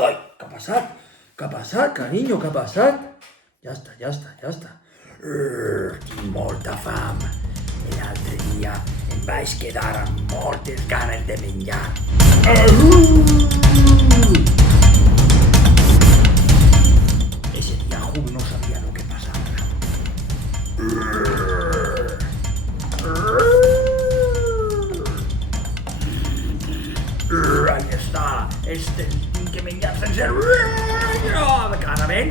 Ai, què ha passat? Què ha passat, carinyo? Què ha passat? Ja està. Tinc molta fam. L'altre dia em vaig quedar amb moltes ganes de menjar. Ese dia Hub no sabia lo que passava. Ahí està. Este el tinc que menjar sense...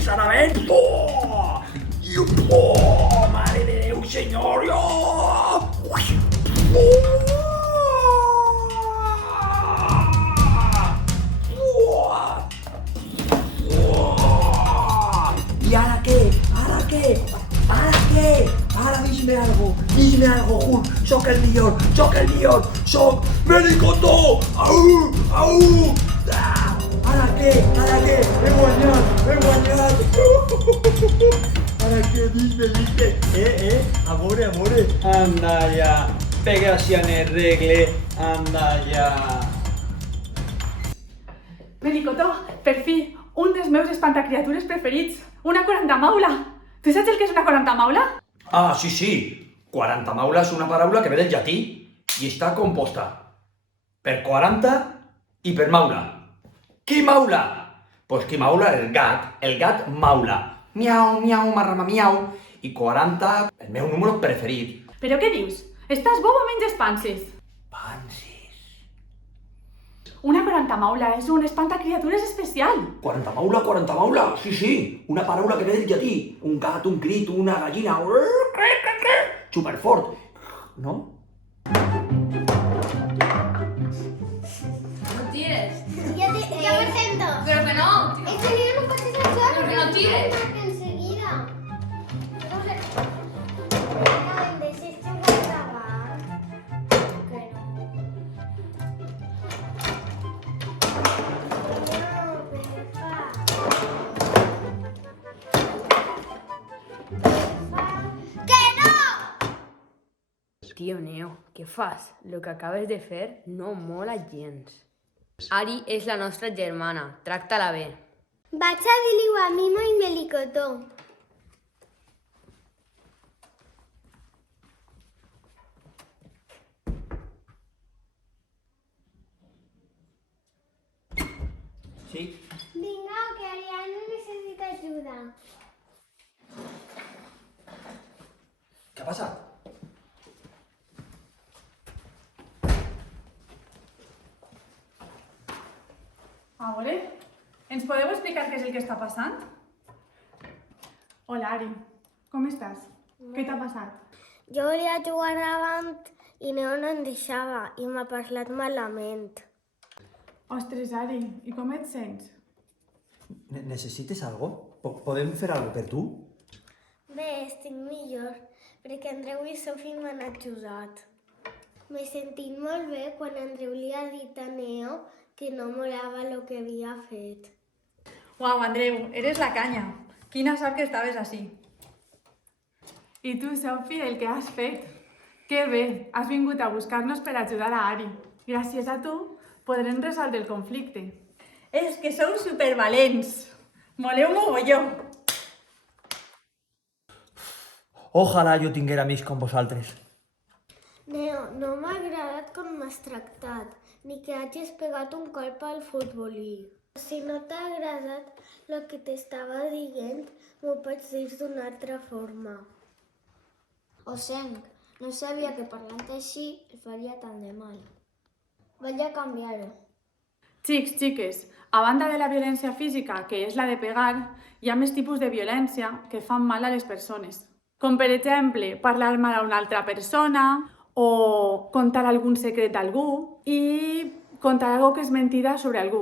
Ara vens. Oh! Mare de Déu, senyor! I ara què? Ara dime algo, Hulk. Soc el millor. Soc Melicotó. Au. Ara què? He guanyat. Ara què? Dime. Amore. Anda ja, pegació en el regle, anda ja. Melicotó, per fi, un dels meus espantacriatures preferits, una 40 maula. Tu saps el que és una 40 maula? Ah, sí. 40 maula és una paraula que ve del llatí i està composta per 40 i per maula. Qui maula? Pues qui maula el gat maula. Miau, marrama, miau. I 40, el meu número preferit. Però què dius? Estàs bobo o menges panses? Pansis. Una 40 maula és un espantacriatures especial. 40 maula. Sí. Una paraula que ve del llatí. Un gat, un crit, una gallina. Superfort. No? No tires. Ya me siento. Pero que no. Enseguida no puedes hacer. Pero que no tires. Enseguida. No sé. Venga, ¿deseas que voy a grabar? Que Tio Neo, què fas? Lo que acabes de fer no mola gens. Ari és la nostra germana, tracta-la bé. Vaig a dir-li-ho a Mimo i Melicotó. Sí. Vinga, que Ariadna necessita ajuda. Què ha passat? A veure, ens podeu explicar què és el que està passant? Hola, Ari. Com estàs? Què t'ha passat? Jo volia jugar davant i Neo no em deixava i m'ha parlat malament. Ostres, Ari, i com et sents? Necessites algo? Podem fer algo per tu? Bé, estic millor, perquè Andreu i Sofi m'han ajudat. M'he sentit molt bé quan Andreu li ha dit a Neo que no molava el que havia fet. Uau, Andreu, eres la canya. Quina sort que estaves així. I tu, Sofi, el que has fet. Que bé, has vingut a buscar-nos per ajudar a Ari. Gràcies a tu podrem resoldre el conflicte. És que sou supervalents. Moleu mogolló. Ojalà jo tinguera amics com vosaltres. Neo, no m'ha agradat com m'has tractat, ni que hagis pegat un colp al futbolí. Si no t'ha agradat el que t'estava dient, m'ho pots dir d'una altra forma. Ho sent, no sabia que parlant així el faria tant de mal. Vaig a canviar-ho. Xics, xiques, a banda de la violència física, que és la de pegar, hi ha més tipus de violència que fan mal a les persones. Com per exemple, parlar mal a una altra persona, o contar algun secret d'algú i contar algo que és mentida sobre algú.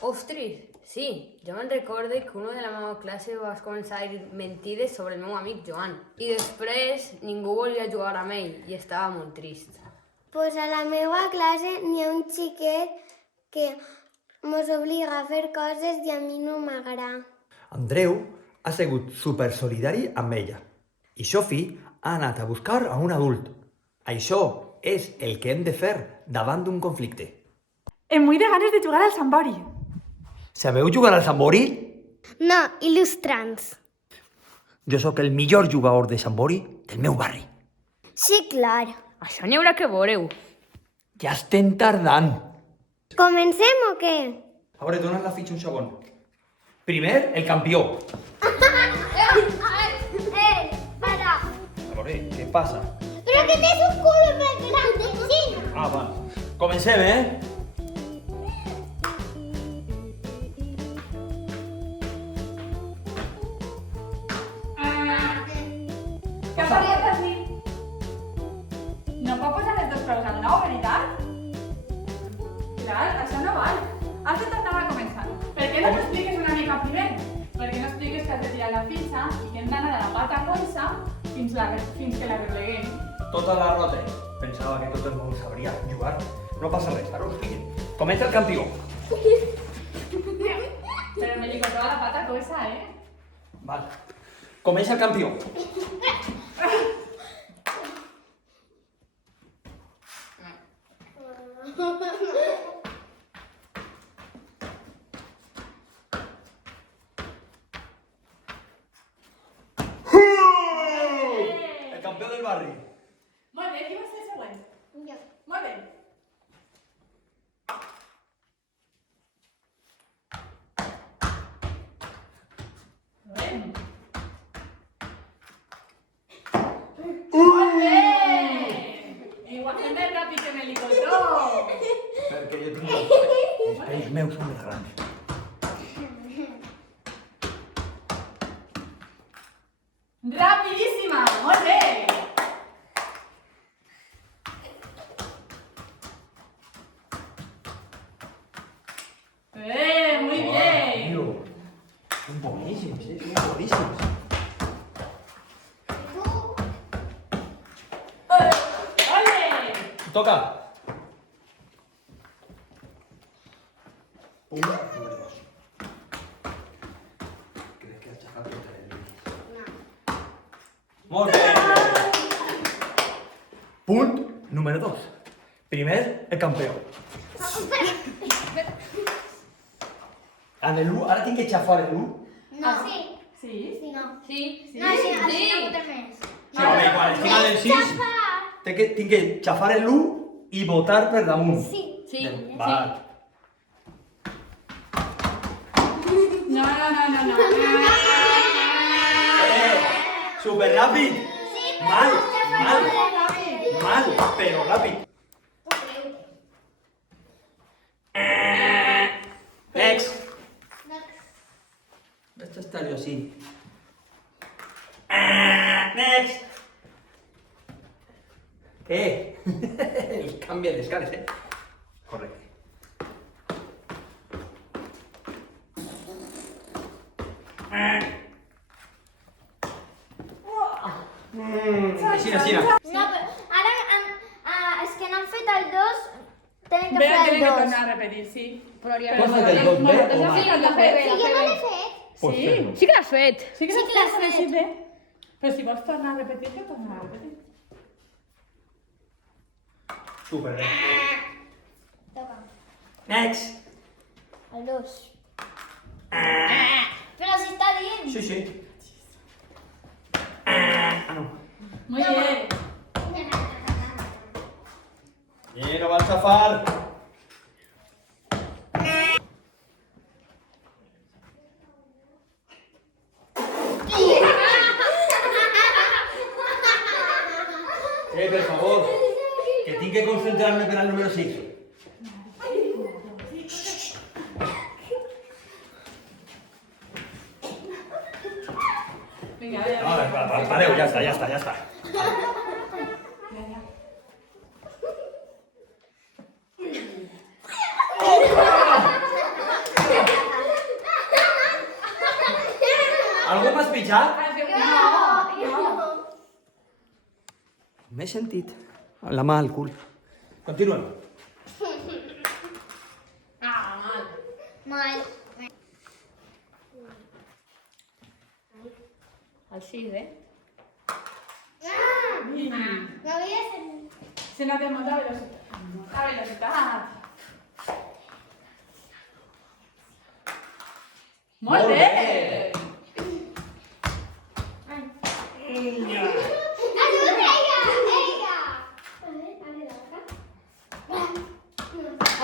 Ostres, sí, jo me'n recordo que uno de la meva classe va començar a dir mentides sobre el meu amic Joan. I després ningú volia jugar amb ell i estava molt trist. Pues a la meva classe n'hi ha un xiquet que mos obliga a fer coses i a mi no m'agrada. Andreu ha sigut super solidari amb ella i Sophie ha anat a buscar a un adult. Això és el que hem de fer davant d'un conflicte. Em vull de ganes de jugar al Sambori. Sabeu jugar al Sambori? No, il·lustrants. Jo sóc el millor jugador de Sambori del meu barri. Sí, clar. Això n'hi haurà que veureu. Ja estem tardant. Comencem o què? A veure, dona la fitxa un segon. Primer, el campió. Para. A veure, què passa? Però que tens un culo més grande, sí. Ah, va. Comencem, eh? Què faries així? No pot posar els dos peus al nou, veritat? Clar, això no val. Has de tornar a començar. Per què no t'expliques una mica primer? Per què no expliques que has de tirar la fitxa i que hem d'anar a la pata coixa fins que la repleguem? Tota la rota. Pensava que tot el món sabria jugar. No passa res, ara ho expliquem. Comença el campió. Però me li cortava la pata coixa, eh? Val. Comença el campió. El campió del barri. Molt bé, qui va ser el següent? Jo. Molt bé. Molt bé! Igual fem més ràpid que me li contó. Perquè jo tinc els pells meus són més grans. Rapidíssima! Molt bé! Muy bien! Tío, son bonísimos, son bonísimos. ¡Ole! Toca. Punto número 2. ¿Crees que has chafado contra el límit? No. Molt bé. Punt número 2. Primer, el campió. En el 1, ara tinc que xafar el 1. No. Sí. Sí? Sí, no. Sí. No, sí, així no votem més. Sí, home, quan estic al del 6, tinc que xafar el 1 i votar per damunt. Sí. Sí. Val. No, no, no, no, no. Superràpid. Sí, Mal, mal, Ràpid. mal, però ràpid. Next. Vaig estar jo així. Next. Què? El canvi de les cares, eh? Correcte. Així. No, però ara és que no han fet el 2, tenen que Bé, fer el tenen que 2. tornar a repetir, sí. Però hauria Posa que del 2 bé o Sí, mal? l'ha fet. fet. Sí, jo no l'he fet. Pots Sí. fer-lo. Sí que l'has fet. Sí que Sí que l'has l'has fet. fet bé. Però si vols tornar a repetir, que tornar a repetir. Superbé. Toca. Next. El 2. Però si està dient. Sí, sí. Ah, no. Muy bien. No va a chafar. Per favor, que tinc que concentrar-me per al número 6. Vinga, a veure. Pareu, ja està. Algú m'has pitjat? No. M'he sentit la mà al cul. Continuem. Mal. El 6, eh? No havia sentit. Se n'ha de molta velocitat. La velocitat. Molt bé!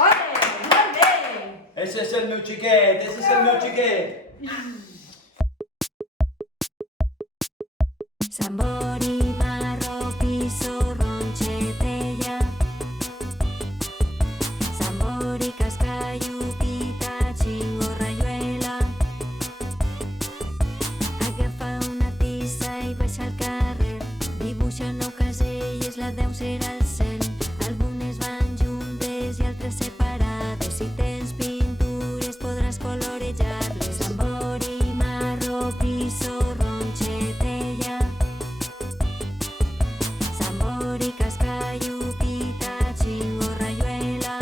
Ole, molt bé! Ese és el meu xiquet, ese és el meu xiquet. Zambori, marro, piso, ronchetella. Zambori, cascayu, pita, xingo, rayuela. Agafa una tissa i baixa al carrer. Dibuixa 9 caselles, la 10 serà el 100. Algunes van juntes i altres separades. Si tens pintures podràs colorejar-les. Zambori, marro, piso, ronchetella. Zambori, cascayu, pita, xingo, rayuela.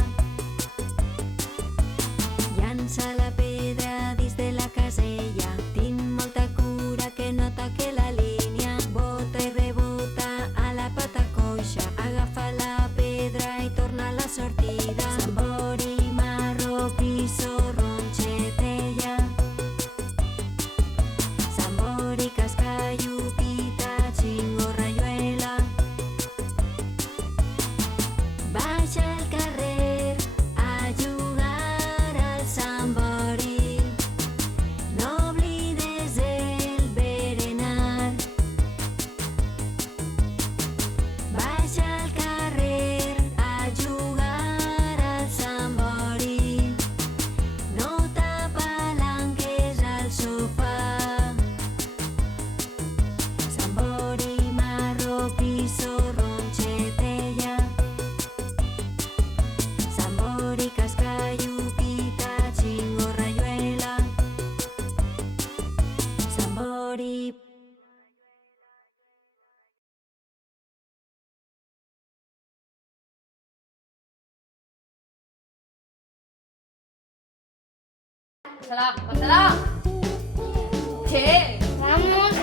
Llança la pedra dins de la casella. Tinc molta cura que no toque la línia. Bota i rebota a la pata coixa. Agafa la pedra i torna a la sortida. Zambori, marro, piso, ronchetella. Zambori, cascayu, pita, xingo, rayuela. Baixa al carrer a jugar al Zambori. No oblides el berenar. Baixa al carrer a jugar al Zambori. No t'apalanques al sofà. Zambori, marro, piso, ronchetella. Zambori, cascayu, pita, xingo, rayuela. Zambori. Pásala, pásala. ¿Qué? Vamos.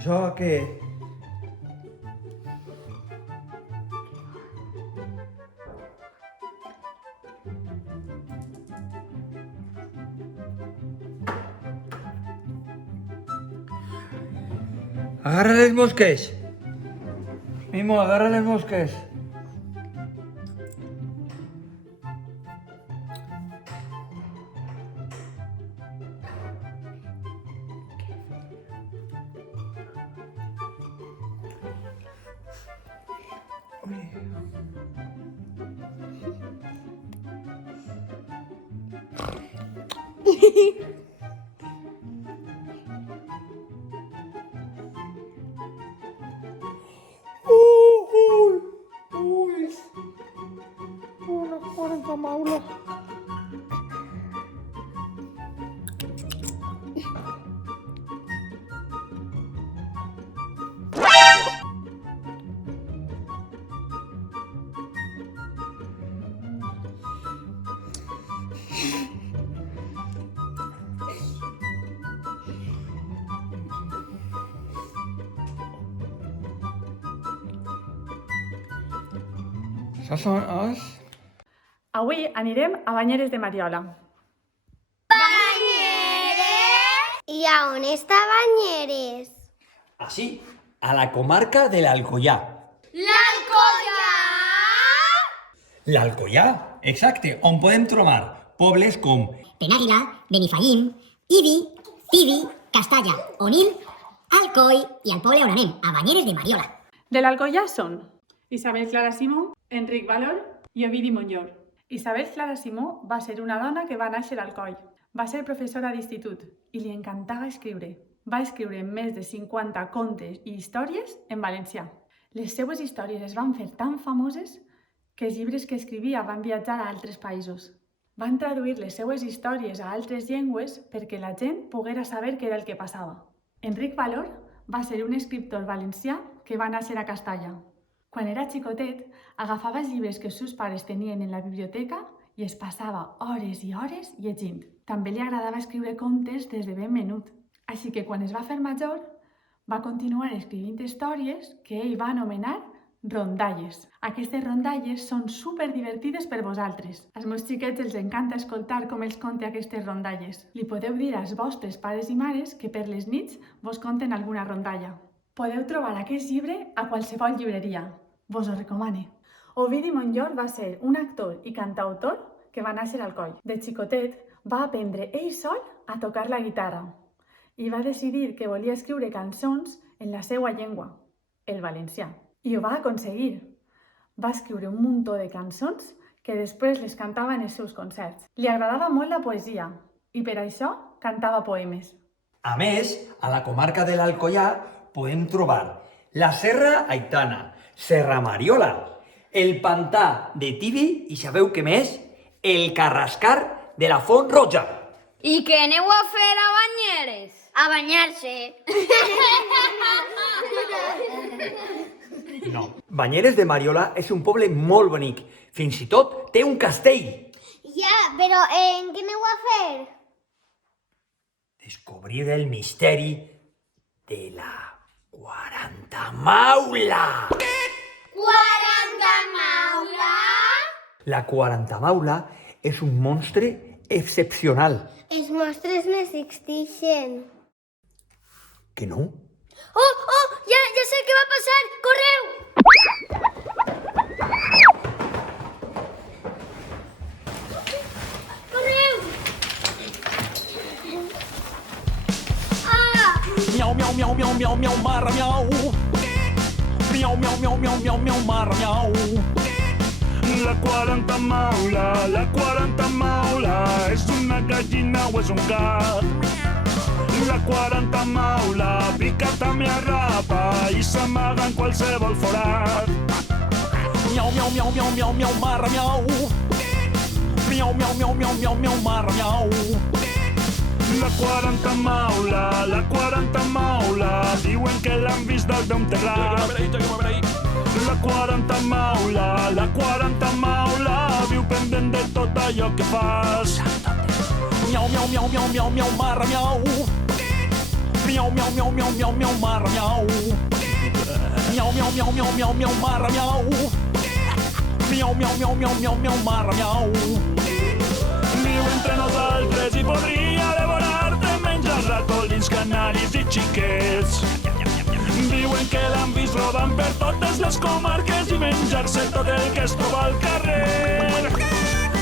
Això què? Agarra les mosques. Mimo, agarra les mosques. Saps on és? Avui anirem a Banyeres de Mariola. ¿Y a dónde está Banyeres? Así, a la comarca del Alcoyà. L'Alcoyà, exacte, on podem trobar pobles com Penàguila, Benifallim, Ibi, Tibi, Castalla, Onil, Alcoi i el poble on anem, a Banyeres de Mariola. De l'Alcoyà són Isabel Clara Simó, Enric Valor i Ovidi Montllor. Isabel Clara Simó va ser una dona que va néixer al Coll. Va ser professora d'institut i li encantava escriure. Va escriure més de 50 contes i històries en valencià. Les seues històries es van fer tan famoses que els llibres que escrivia van viatjar a altres països. Van traduir les seues històries a altres llengües perquè la gent poguera saber què era el que passava. Enric Valor va ser un escriptor valencià que va néixer a Castalla. Quan era xicotet, agafava els llibres que els seus pares tenien en la biblioteca i es passava hores i hores llegint. També li agradava escriure contes des de ben menut. Així que quan es va fer major, va continuar escrivint històries que ell va anomenar rondalles. Aquestes rondalles són superdivertides per vosaltres. Als meus xiquets els encanta escoltar com els conte aquestes rondalles. Li podeu dir als vostres pares i mares que per les nits vos conten alguna rondalla. Podeu trobar aquest llibre a qualsevol llibreria. Vos ho recomane. Ovidi Montllor va ser un actor i cantautor que va néixer al Coll. De xicotet va aprendre ell sol a tocar la guitarra i va decidir que volia escriure cançons en la seva llengua, el valencià. I ho va aconseguir. Va escriure un muntó de cançons que després les cantava en els seus concerts. Li agradava molt la poesia i per això cantava poemes. A més, a la comarca de l'Alcoià podem trobar la Serra Aitana, Serra Mariola, el Pantà de Tibi i sabeu què més? El Carrascar de la Font Roja. I què aneu a fer a Banyeres? A banyar-se. No. Banyeres de Mariola és un poble molt bonic. Fins i tot té un castell. Ja, però què aneu a fer? Descobrir el misteri de la 40 Maula. 40 maula? La 40 Maula és un monstre excepcional. Els monstres no existeixen. Que no? Oh, ja sé què va passar! Correu! Correu! Miau, miau, miau, miau, miau, miau, marra, miau. Miau, miau, miau, miau, miau, miau, marra, miau. La 40 maula, és una gallina o és un gat? La 40 maula, pica també arrapa i s'amaga en qualsevol forat. Miau, miau, miau, miau, miau, miau, marra, miau. Miau, miau, miau, miau, miau, miau, marra, miau. La 40 maula, diuen que l'han vist dalt d'un terrat. La 40 maula, viu pendent de tot allò que fas. Miau, miau, miau, miau, miau, miau, marra, miau. Miau, miau, miau, miau, miau, miau, marra, miau. Miau, miau, miau, miau, miau, miau, marra, miau. Miau, miau, miau, miau, miau, miau, marra, miau. Viu entre nosaltres i podria devorar-te, menja ratolins, canaris i xiquets. Diuen que l'han vist rodant per totes les comarques i menjar-se tot el que es troba al carrer.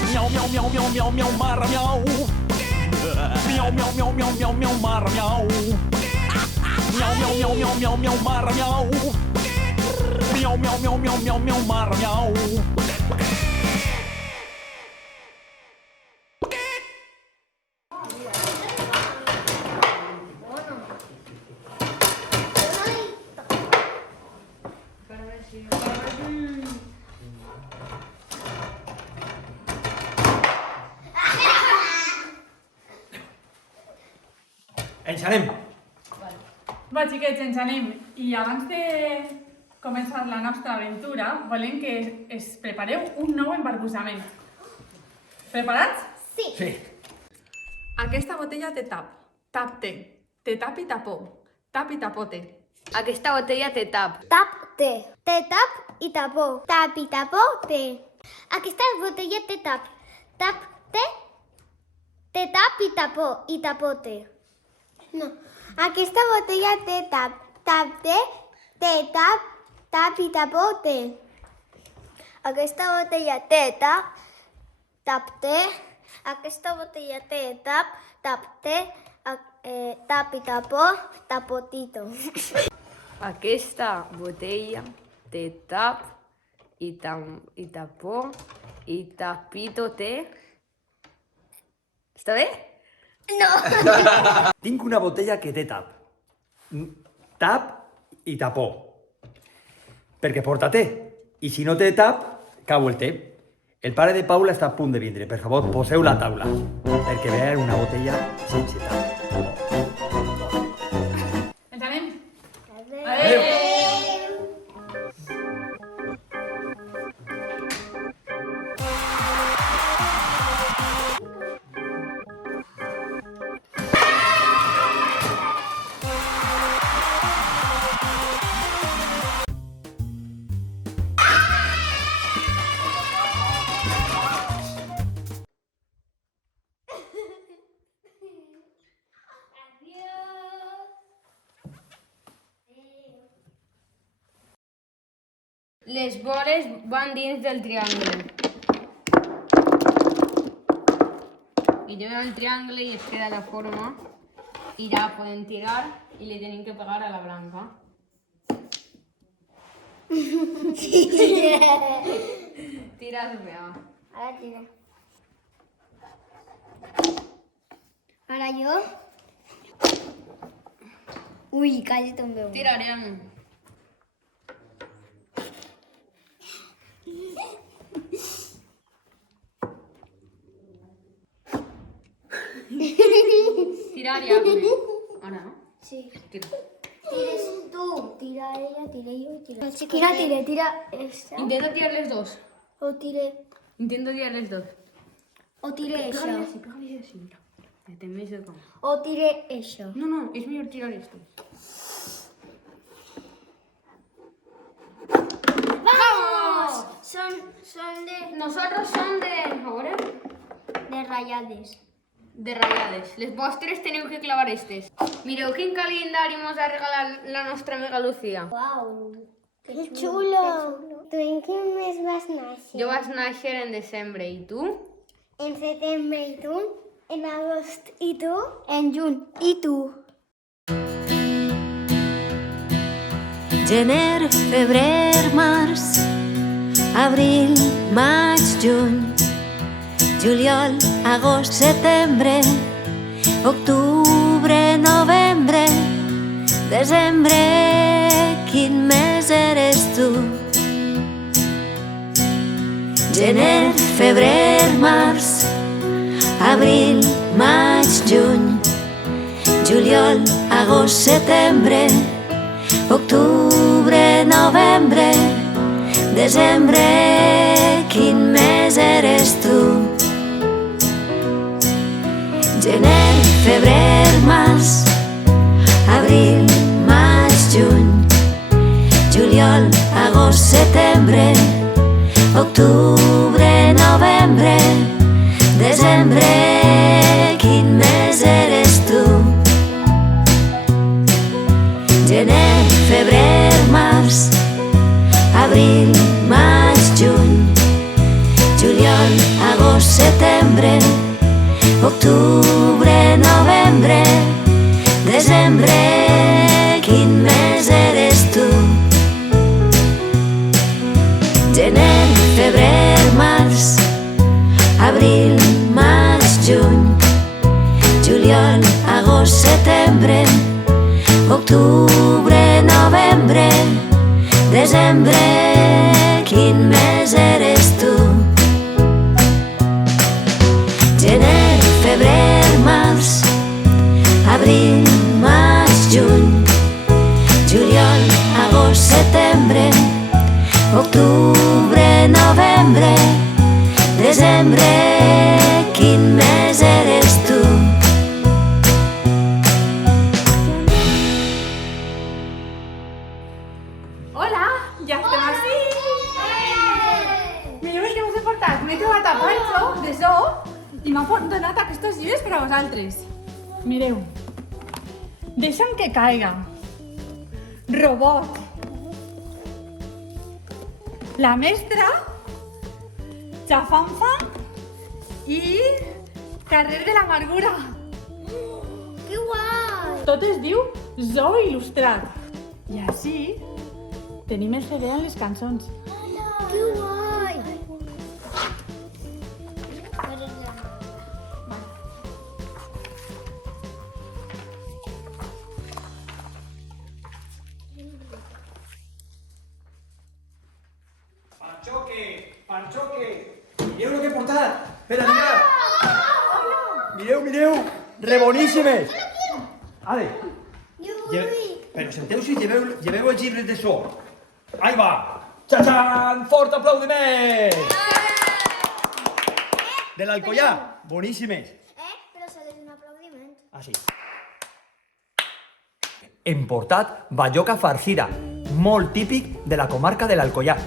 Miau, miau, miau, miau, miau, miau, marra, miau. Miau, miau, miau, miau, miau, miau, marra, miau. Miau, miau, miau, miau, miau, miau, marra, miau. Miau, miau, miau, miau, miau, miau, marra, miau. Ens anem. Va, xiquets, ens anem. I abans de començar la nostra aventura, volem que es prepareu un nou embarbussament. Preparats? Sí. Aquesta botella té tap. Tap té. Té tap i tapó. Tap i tapote. Aquesta botella té tap. Tap, té. Té tap i tapó. Tap i tapó, té. Aquesta botella té tap. Tap, té. Té tap i tapó. I tapó, té. No. Aquesta botella té tap. Tap, té. Té tap. Tap i tapó, té. Aquesta botella té tap. Tap, té. Aquesta botella té tap. Tap, té. Tap i tapó. Tapotito. Aquesta botella té tap i tapó y tapito té. ¿Está bé? Tinc una botella que té tap. Tap i tapó. Perquè porta té. I si no té tap, cau el té. El pare de Paula està a punt de vindre. Per favor, poseu la taula. Perquè veieu una botella sense tap. Ens anem? Les boles van dins del triangle. I lleven el triangle i es queda la forma. I ja poden tirar i li tenim que pegar a la blanca. Tira, Sofia. Ara tira. Ara jo. Ui, quasi també un. Tira, Ariana. Tira, Ariana. Ara, no? Sí. Tira. Tires tu. Tira ella, tira jo i tira. Quina tira? Tira esta. Intenta tirar les dos. O tire... Intenta tirar les dos. O tire això. Pégale así, mira. Ya te me hice como... O tire això. No, no, es mejor tirar esto. ¡Vamos! Son Nosotros son de... Ahora... de ratllades. De ratllades. Les vostres teniu que clavar estes. Mireu quin calendari mos ha regalat la nostra amiga Lucía. Uau! Que xulo! Tu en quin mes vas néixer? Jo vaig néixer en desembre, i tu? En setembre, i tu? En agost, i tu? En juny, i tu? Gener, febrer, març, abril, maig, juny, juliol, agost, setembre, octubre, novembre, desembre, quin mes eres tu? Gener, febrer, març, abril, maig, juny, juliol, agost, setembre, octubre, novembre, desembre, quin mes eres tu? Gener, febrer, març, abril, maig, juny, juliol, agost, setembre, octubre, novembre, desembre, quin mes eres tu? Gener, febrer, març, abril, maig, juny, juliol, agost, setembre, octubre, novembre, desembre, quin mes eres tu? Gener, febrer, març, abril, maig, juny, juliol, agost, setembre, octubre, novembre, desembre, quin mes eres tu? Gener, febrer, març, abril, maig, juny, juliol, agost, setembre, octubre, novembre, desembre, quin mes eres tu? Hola, ja estem així! Mireu el que us he portat. M'he trobat a Pancho, de Zoo, i m'ha donat aquests llibres per a vosaltres. Mireu. Deixa'm que caiga. Robot. La mestra. Chafanfa. I Carrer de l'amargura. Que guai! Tot es diu Zoo Il·lustrat. I així tenim el CD amb les cançons. Que guai! Marchoque! Mireu el que he portat! Espera, mira! Mireu! Reboníssimes! Ale! Però senteu-si, lleveu els llibres de so. Ahí va! Txan! Fort aplaudiment! De l'Alcoià! Boníssimes! Però s'ha de fer un aplaudiment. Ah, sí. Hem portat balloca farcida, molt típic de la comarca de l'Alcoià.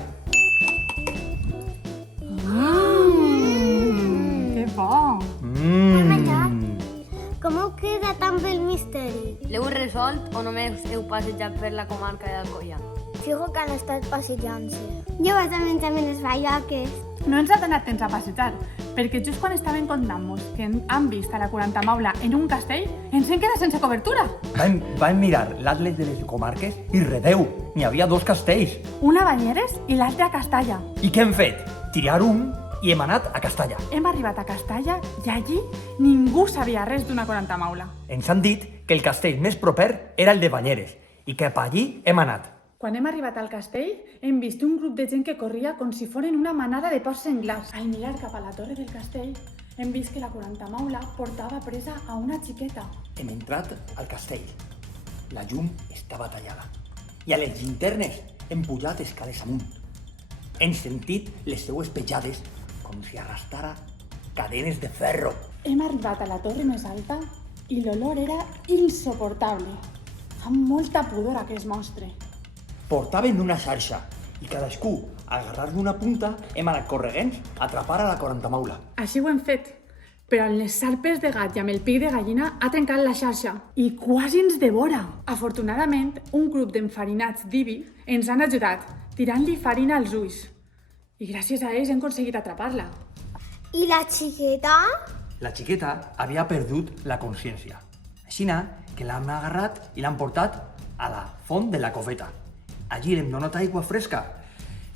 Que bo! Com heu queda tan bé el misteri? L'heu resolt o només heu passejat per la comarca d'Alcoià? Fijo que han estat passejant-se. Jo vaig a menjar les balloques. No ens ha donat temps a passejar, perquè just quan estaven contant-nos que han vist a la 40 Maula en un castell, ens hem quedat sense cobertura. Vam mirar l'atles de les comarques i redeu, n'hi havia 2 castells. Una a Banyeres i l'altra a Castalla. I què hem fet? Tirar un i hem anat a Castalla. Hem arribat a Castalla i allí ningú sabia res d'una 40 Maula. Ens han dit que el castell més proper era el de Banyeres i cap allí hem anat. Quan hem arribat al castell, hem vist un grup de gent que corria com si foren una manada de porcs senglars. Al mirar cap a la torre del castell, hem vist que la 40 Maula portava presa a una xiqueta. Hem entrat al castell. La llum estava tallada. I a les llinternes hem pujat escales amunt. Hem sentit les seues petjades com si arrastrara cadenes de ferro. Hem arribat a la torre més alta i l'olor era insoportable. Fa molta pudor aquest monstre. Portaven una xarxa i cadascú, al agarrar-ne una punta, hem anat correguents a atrapar a la 40 Maula. Així ho hem fet, però amb les sarpes de gat i amb el pic de gallina ha trencat la xarxa i quasi ens devora. Afortunadament, un grup d'enfarinats d'Ibi ens han ajudat, tirant-li farina als ulls. I gràcies a ells hem aconseguit atrapar-la. I la xiqueta? La xiqueta havia perdut la consciència. Així que l'han agarrat i l'han portat a la font de la Coveta. Allí l'hem donat aigua fresca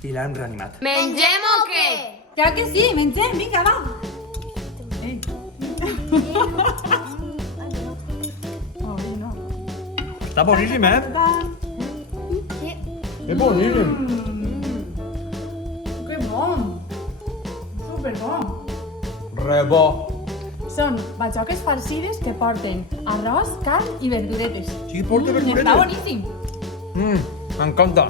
i l'hem reanimat. Mengem o què? Ja que sí, mengem, vinga, va! Està boníssim, És boníssim. Que bon! Superbo! Rebó. Són batxoques farcides que porten arròs, carn i verduretes. Sí, porta verduretes. Està boníssim! M'encanta.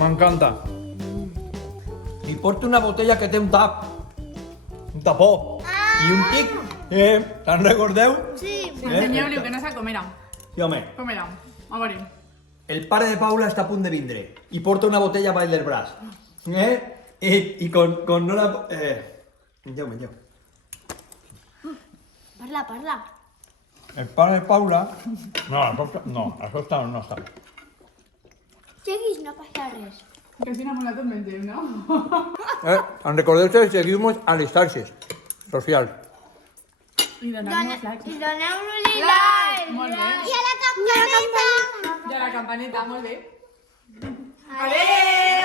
M'encanta. I porta una botella que té un tap. Un tapó. I un tic. Te'n recordeu? Sí. Ensenyeu-li que no se'l comerà. Sí, home. Comerà. A veure. El pare de Paula està a punt de vindre i porta una botella baix del braç. I con no la... Mengeu. Parla. El pare de Paula... No, això no està. Seguis, no passa res. Que si n'ha tot mengem, no? En recordeu que seguimos a les xarxes socials. I donem-nos likes. I doneu-nos like. Molt bé. I a la campaneta. I a la campaneta, molt bé. Adéu!